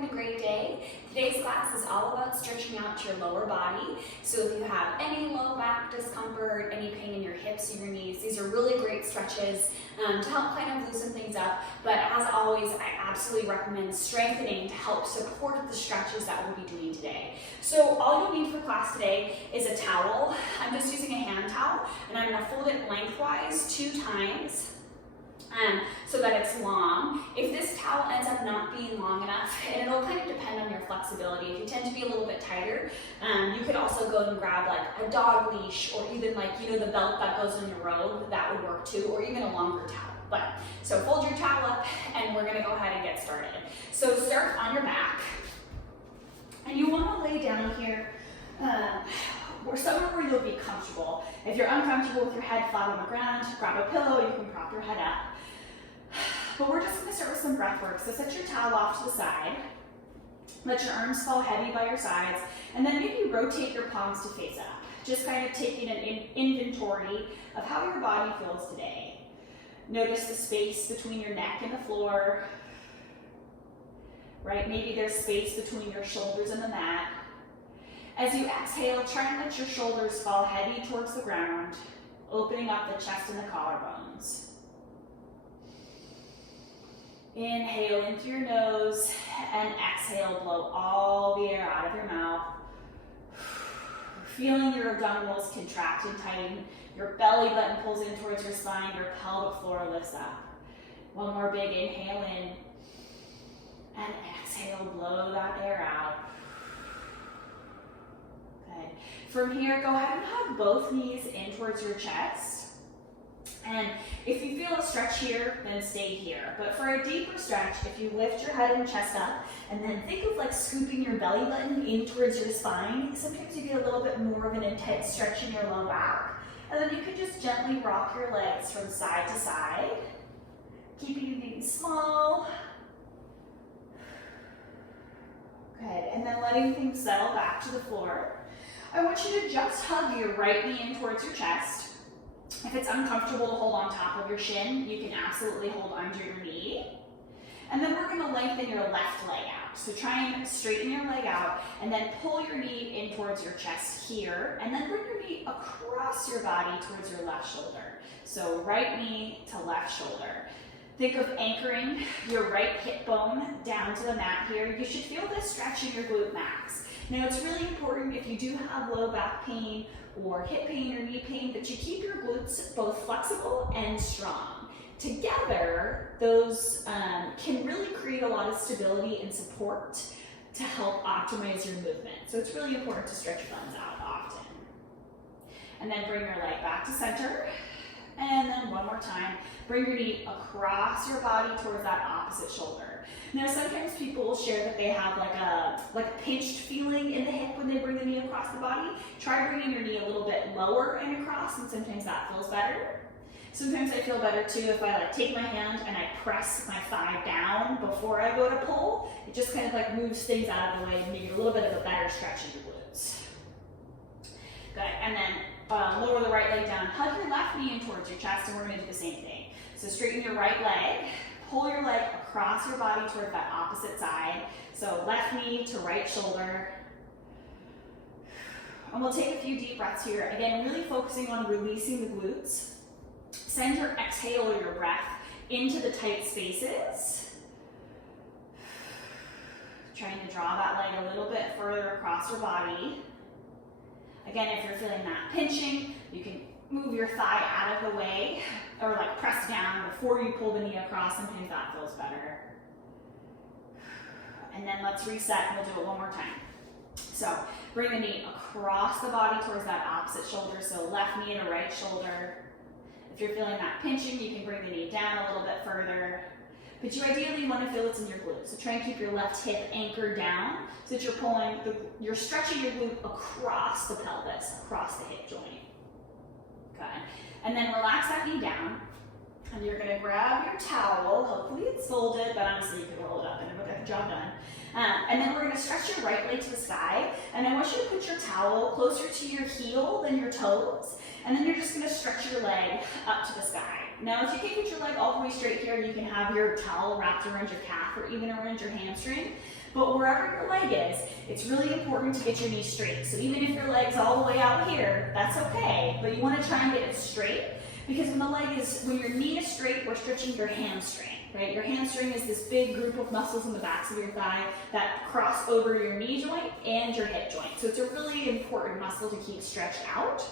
having a great day. Today's class is all about stretching out your lower body. So if you have any low back discomfort, any pain in your hips or your knees, these are really great stretches to help kind of loosen things up. But as always, I absolutely recommend strengthening to help support the stretches that we'll be doing today. So all you'll need for class today is a towel. I'm just using a hand towel, and I'm going to fold it lengthwise 2 times. So that it's long. If this towel ends up not being long enough, and it'll kind of depend on your flexibility. If you tend to be a little bit tighter, you could also go and grab like a dog leash, or even like, you know, the belt that goes on your robe, that would work too, or even a longer towel. But so fold your towel up, and we're gonna go ahead and get started. So start on your back, and you wanna lay down here or somewhere where you'll be comfortable. If you're uncomfortable with your head flat on the ground, grab a pillow, you can prop your head up. But we're just gonna start with some breath work. So set your towel off to the side. Let your arms fall heavy by your sides, and then maybe rotate your palms to face up. Just kind of taking an inventory of how your body feels today. Notice the space between your neck and the floor, right? Maybe there's space between your shoulders and the mat. As you exhale, try and let your shoulders fall heavy towards the ground, opening up the chest and the collarbones. Inhale in through your nose, and exhale, blow all the air out of your mouth. Feeling your abdominals contract and tighten, your belly button pulls in towards your spine, your pelvic floor lifts up. One more big inhale in, and exhale, blow that air out. Good. From here, go ahead and hug both knees in towards your chest. And if you feel a stretch here, then stay here. But for a deeper stretch, if you lift your head and chest up, and then think of like scooping your belly button in towards your spine, sometimes you get a little bit more of an intense stretch in your low back. And then you can just gently rock your legs from side to side, keeping things small. Good, and then letting things settle back to the floor. I want you to just hug your right knee in towards your chest. If it's uncomfortable to hold on top of your shin, you can absolutely hold under your knee. And then we're gonna lengthen your left leg out. So try and straighten your leg out, and then pull your knee in towards your chest here, and then bring your knee across your body towards your left shoulder. So right knee to left shoulder. Think of anchoring your right hip bone down to the mat here. You should feel this stretch in your glute max. Now it's really important if you do have low back pain or hip pain or knee pain that you keep your glutes both flexible and strong. Together, those can really create a lot of stability and support to help optimize your movement. So it's really important to stretch your thumbs out often. And then bring your leg back to center. And then one more time, bring your knee across your body towards that opposite shoulder. Now, sometimes people will share that they have like a pinched feeling in the hip when they bring the knee across the body. Try bringing your knee a little bit lower and across, and sometimes that feels better. Sometimes I feel better too if I like take my hand and I press my thigh down before I go to pull. It just kind of like moves things out of the way and make it a little bit of a better stretch in your glutes. Good, and then lower the right leg down, hug your left knee in towards your chest, and we're gonna do the same thing. So straighten your right leg, pull your leg across your body toward that opposite side. So left knee to right shoulder. And we'll take a few deep breaths here. Again, really focusing on releasing the glutes. Send your exhale or your breath into the tight spaces. Trying to draw that leg a little bit further across your body. Again, if you're feeling that pinching, you can move your thigh out of the way or like press down before you pull the knee across. Sometimes that feels better. And then let's reset, and we'll do it one more time. So bring the knee across the body towards that opposite shoulder. So left knee to right shoulder. If you're feeling that pinching, you can bring the knee down a little bit further. But you ideally want to feel it's in your glute. So try and keep your left hip anchored down so that you're stretching your glute across the pelvis, across the hip joint. Okay. And then relax that knee down. And you're going to grab your towel. Hopefully it's folded, but honestly you can roll it up and we'll get the job done. And then we're going to stretch your right leg to the sky. And I want you to put your towel closer to your heel than your toes. And then you're just going to stretch your leg up to the sky. Now, if you can't get your leg all the way straight here, you can have your towel wrapped around your calf or even around your hamstring. But wherever your leg is, it's really important to get your knee straight. So even if your leg's all the way out here, that's okay. But you want to try and get it straight, because when your knee is straight, we're stretching your hamstring. Right? Your hamstring is this big group of muscles in the backs of your thigh that cross over your knee joint and your hip joint. So it's a really important muscle to keep stretched out.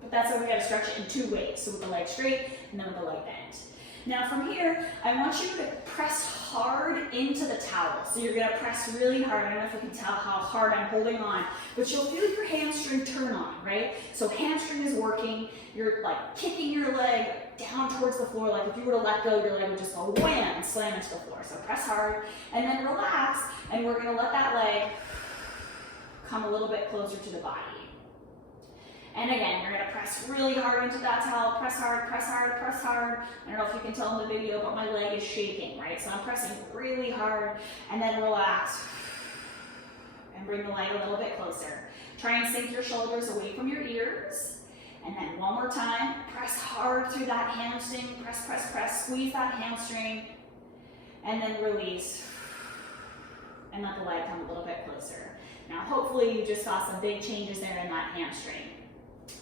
But that's why we got to stretch it in two ways. So with the leg straight and then with the leg bent. Now from here, I want you to press hard into the towel. So you're going to press really hard. I don't know if you can tell how hard I'm holding on, but you'll feel your hamstring turn on, right? So hamstring is working. You're like kicking your leg down towards the floor. Like if you were to let go, your leg would just go wham and slam into the floor. So press hard and then relax. And we're going to let that leg come a little bit closer to the body. And again, you're going to press really hard into that towel. Press hard, press hard, press hard. I don't know if you can tell in the video, but my leg is shaking, right? So I'm pressing really hard and then relax. And bring the leg a little bit closer. Try and sink your shoulders away from your ears. And then one more time, press hard through that hamstring. Press, press, press. Squeeze that hamstring. And then release. And let the leg come a little bit closer. Now, hopefully you just saw some big changes there in that hamstring.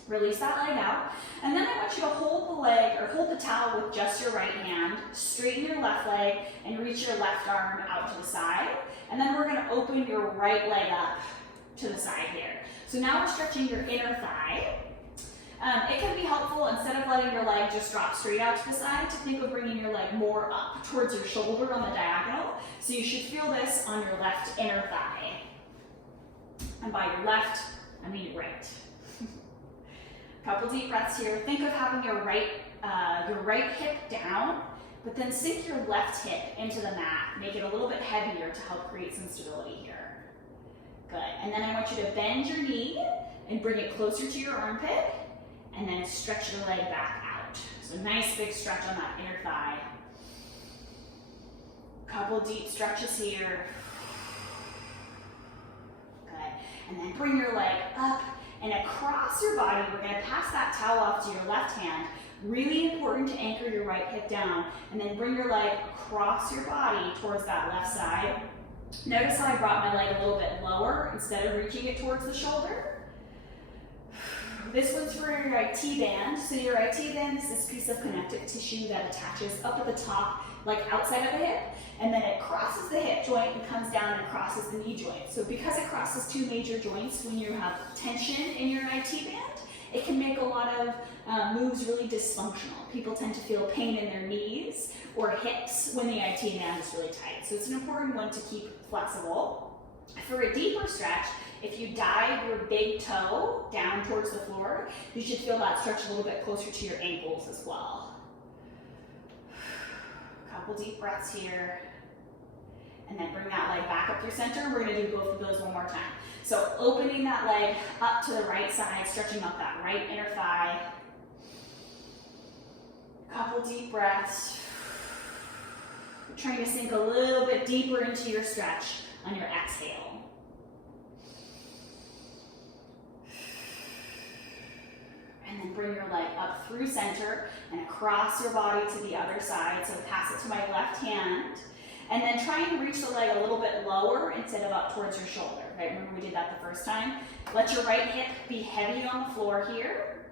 Release that leg out, and then I want you to hold the leg or hold the towel with just your right hand, straighten your left leg, and reach your left arm out to the side. And then we're going to open your right leg up to the side here. So now we're stretching your inner thigh. It can be helpful, instead of letting your leg just drop straight out to the side, to think of bringing your leg more up towards your shoulder on the diagonal. So you should feel this on your left inner thigh. And by your left, I mean right. Couple deep breaths here. Think of having your right hip down, but then sink your left hip into the mat. Make it a little bit heavier to help create some stability here. Good. And then I want you to bend your knee and bring it closer to your armpit, and then stretch your leg back out. So nice big stretch on that inner thigh. Couple deep stretches here. Good. And then bring your leg up and across your body. We're going to pass that towel off to your left hand. Really important to anchor your right hip down, and then bring your leg across your body towards that left side. Notice how I brought my leg a little bit lower instead of reaching it towards the shoulder. This one's for your IT band. So your IT band is this piece of connective tissue that attaches up at the top, like outside of the hip, and then it crosses the hip joint and comes down and crosses the knee joint. So because it crosses two major joints, when you have tension in your IT band, it can make a lot of moves really dysfunctional. People tend to feel pain in their knees or hips when the IT band is really tight. So it's an important one to keep flexible. For a deeper stretch, if you dive your big toe down towards the floor, you should feel that stretch a little bit closer to your ankles as well. Couple deep breaths here. And then bring that leg back up through center. We're going to do both of those one more time. So opening that leg up to the right side, stretching up that right inner thigh. Couple deep breaths. Trying to sink a little bit deeper into your stretch on your exhale. And then bring your leg up through center and across your body to the other side. So pass it to my left hand. And then try and reach the leg a little bit lower instead of up towards your shoulder. Right? Remember we did that the first time? Let your right hip be heavy on the floor here.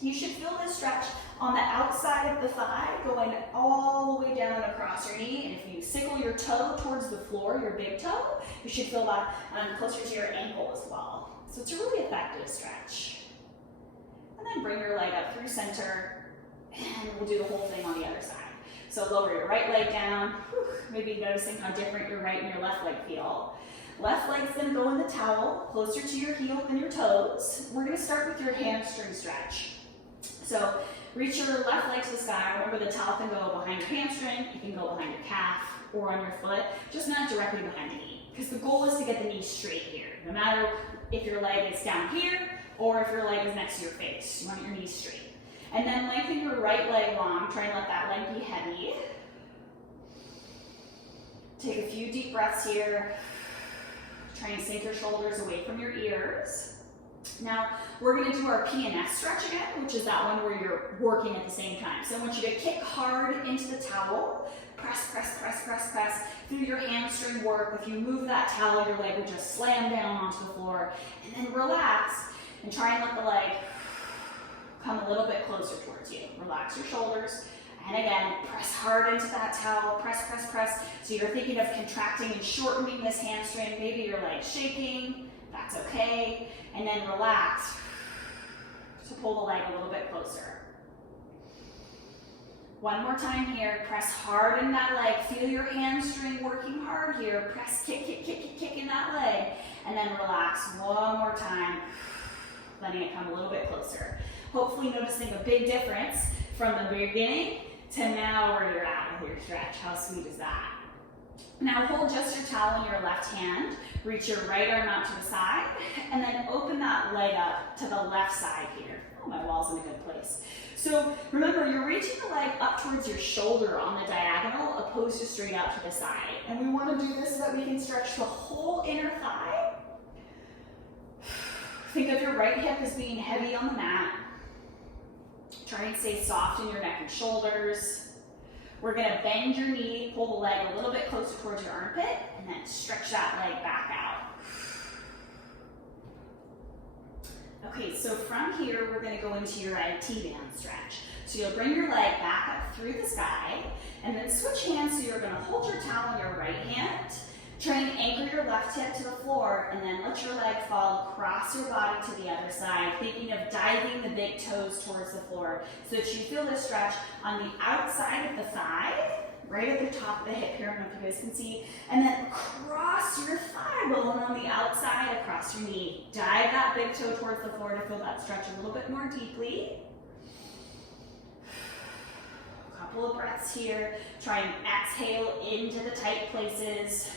You should feel this stretch on the outside of the thigh going all the way down across your knee. And if you sickle your toe towards the floor, your big toe, you should feel that closer to your ankle as well. So it's a really effective stretch. And then bring your leg up through center, and we'll do the whole thing on the other side. So lower your right leg down, maybe noticing how different your right and your left leg feel. Left leg's gonna go in the towel, closer to your heel than your toes. We're gonna start with your hamstring stretch. So reach your left leg to the sky. Remember the towel can go behind your hamstring, it can go behind your calf or on your foot, just not directly behind the knee. Because the goal is to get the knee straight here. No matter if your leg is down here or if your leg is next to your face, you want your knees straight. And then lengthen your right leg long. Try and let that leg be heavy. Take a few deep breaths here. Try and sink your shoulders away from your ears. Now, we're gonna do our PNS stretch again, which is that one where you're working at the same time. So I want you to kick hard into the towel, press, press, press, press, press, through your hamstring work. If you move that towel, your leg would just slam down onto the floor, and then relax, and try and let the leg come a little bit closer towards you. Relax your shoulders, and again, press hard into that towel, press, press, press. So you're thinking of contracting and shortening this hamstring. Maybe your leg's shaking, that's okay. And then relax to pull the leg a little bit closer. One more time here, press hard in that leg. Feel your hamstring working hard here. Press, kick, kick, kick, kick, kick in that leg. And then relax one more time, letting it come a little bit closer. Hopefully noticing a big difference from the beginning to now where you're at with your stretch. How sweet is that? Now hold just your towel in your left hand, reach your right arm out to the side, and then open that leg up to the left side here. Oh, my wall's in a good place. So remember, you're reaching the leg up towards your shoulder on the diagonal, opposed to straight out to the side. And we want to do this so that we can stretch the whole inner thigh. Think of your right hip as being heavy on the mat. Try and stay soft in your neck and shoulders. We're gonna bend your knee, pull the leg a little bit closer towards your armpit, and then stretch that leg back out. Okay, so from here, we're gonna go into your IT band stretch. So you'll bring your leg back up through the sky, and then switch hands, so you're gonna hold your towel in your right hand, try and anchor your left hip to the floor, and then let your leg fall across your body to the other side, thinking of diving the big toes towards the floor so that you feel this stretch on the outside of the thigh, right at the top of the hip here. I don't know if you guys can see. And then cross your thigh bone on the outside across your knee. Dive that big toe towards the floor to feel that stretch a little bit more deeply. A couple of breaths here. Try and exhale into the tight places.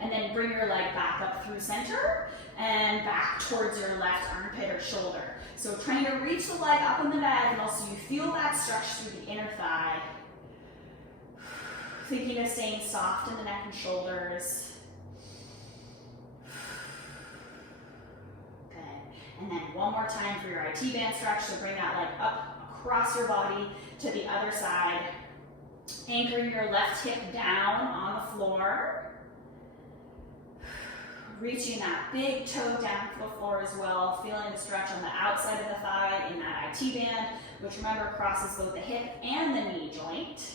And then bring your leg back up through center and back towards your left armpit or shoulder. So trying to reach the leg up on the diagonal so you feel that stretch through the inner thigh. Thinking of staying soft in the neck and shoulders. Good. And then one more time for your IT band stretch. So bring that leg up across your body to the other side. Anchoring your left hip down on the floor. Reaching that big toe down to the floor as well, feeling the stretch on the outside of the thigh in that IT band, which remember crosses both the hip and the knee joint.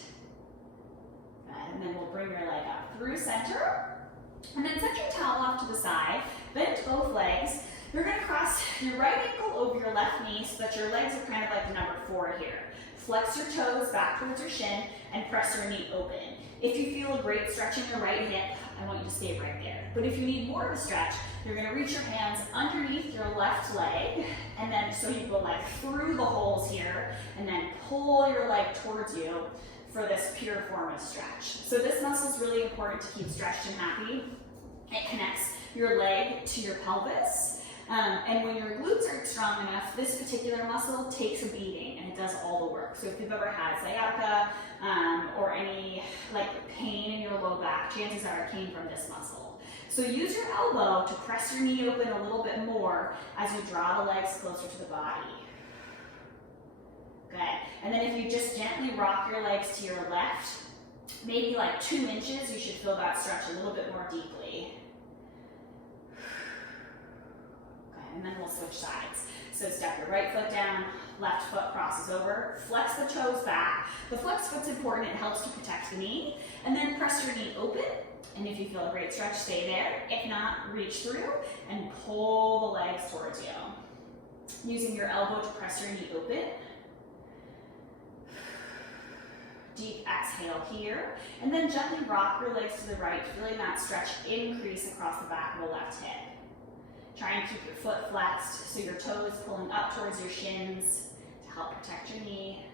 And then we'll bring your leg up through center. And then set your towel off to the side, bend both legs. You're gonna cross your right ankle over your left knee so that your legs are kind of like the number 4 here. Flex your toes back towards your shin and press your knee open. If you feel a great stretch in your right hip, I want you to stay right there. But if you need more of a stretch, you're gonna reach your hands underneath your left leg, and then so you go like through the holes here, and then pull your leg towards you for this piriformis stretch. So this muscle is really important to keep stretched and happy. It connects your leg to your pelvis. And when your glutes aren't strong enough, this particular muscle takes a beating and it does all the work. So if you've ever had sciatica or any like pain in your low back, chances are it came from this muscle. So use your elbow to press your knee open a little bit more as you draw the legs closer to the body. Good. And then if you just gently rock your legs to your left, maybe like 2 inches, you should feel that stretch a little bit more deeply. And then we'll switch sides. So step your right foot down, left foot crosses over, flex the toes back. The flex foot's important, it helps to protect the knee. And then press your knee open, and if you feel a great stretch, stay there. If not, reach through and pull the legs towards you. Using your elbow to press your knee open. Deep exhale here, and then gently rock your legs to the right, feeling that stretch increase across the back of the left hip. Try and keep your foot flexed so your toes pulling up towards your shins to help protect your knee.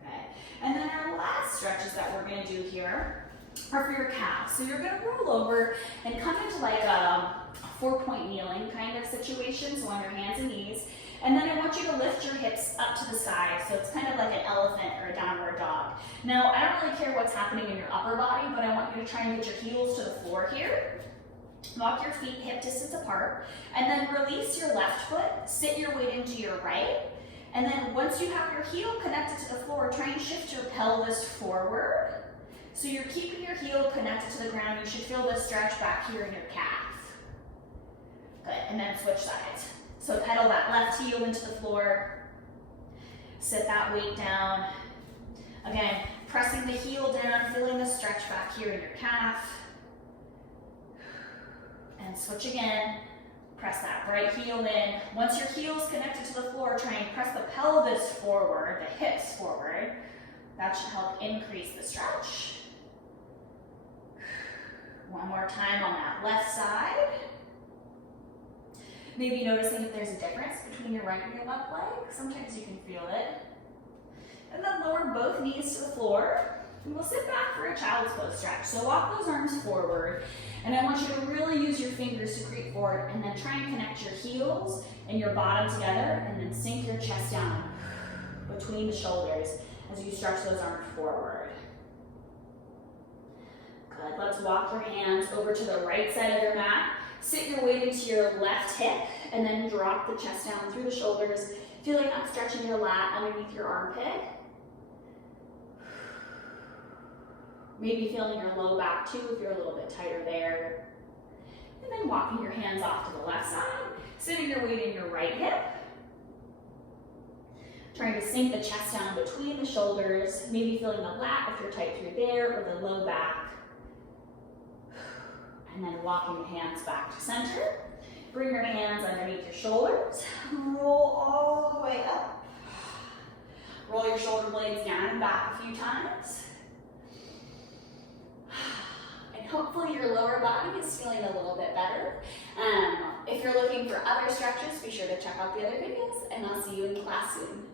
Okay, and then our last stretches that we're going to do here are for your calves. So you're going to roll over and come into like a 4-point kneeling kind of situation, so on your hands and knees. And then I want you to lift your hips up to the side, so it's kind of like an elephant or a downward dog. Now, I don't really care what's happening in your upper body, but I want you to try and get your heels to the floor here. Walk your feet hip distance apart, and then release your left foot, sit your weight into your right, and then once you have your heel connected to the floor, try and shift your pelvis forward. So you're keeping your heel connected to the ground. You should feel this stretch back here in your calf. Good, and then switch sides. So pedal that left heel into the floor, sit that weight down. Again, pressing the heel down, feeling the stretch back here in your calf. And switch again, press that right heel in. Once your heel is connected to the floor, try and press the pelvis forward, the hips forward. That should help increase the stretch. One more time on that left side. Maybe noticing if there's a difference between your right and your left leg. Sometimes you can feel it. And then lower both knees to the floor. And we'll sit back for a child's pose stretch. So walk those arms forward. And I want you to really use your fingers to creep forward, and then try and connect your heels and your bottom together, and then sink your chest down between the shoulders as you stretch those arms forward. Good, let's walk your hands over to the right side of your mat. Sit your weight into your left hip, and then drop the chest down through the shoulders, feeling that stretch in your lat underneath your armpit. Maybe feeling your low back too if you're a little bit tighter there. And then walking your hands off to the left side, sitting your weight in your right hip. Trying to sink the chest down between the shoulders, maybe feeling the lat if you're tight through there, or the low back. And then walking the hands back to center. Bring your hands underneath your shoulders. Roll all the way up. Roll your shoulder blades down and back a few times. And hopefully your lower body is feeling a little bit better. If you're looking for other stretches, be sure to check out the other videos, and I'll see you in class soon.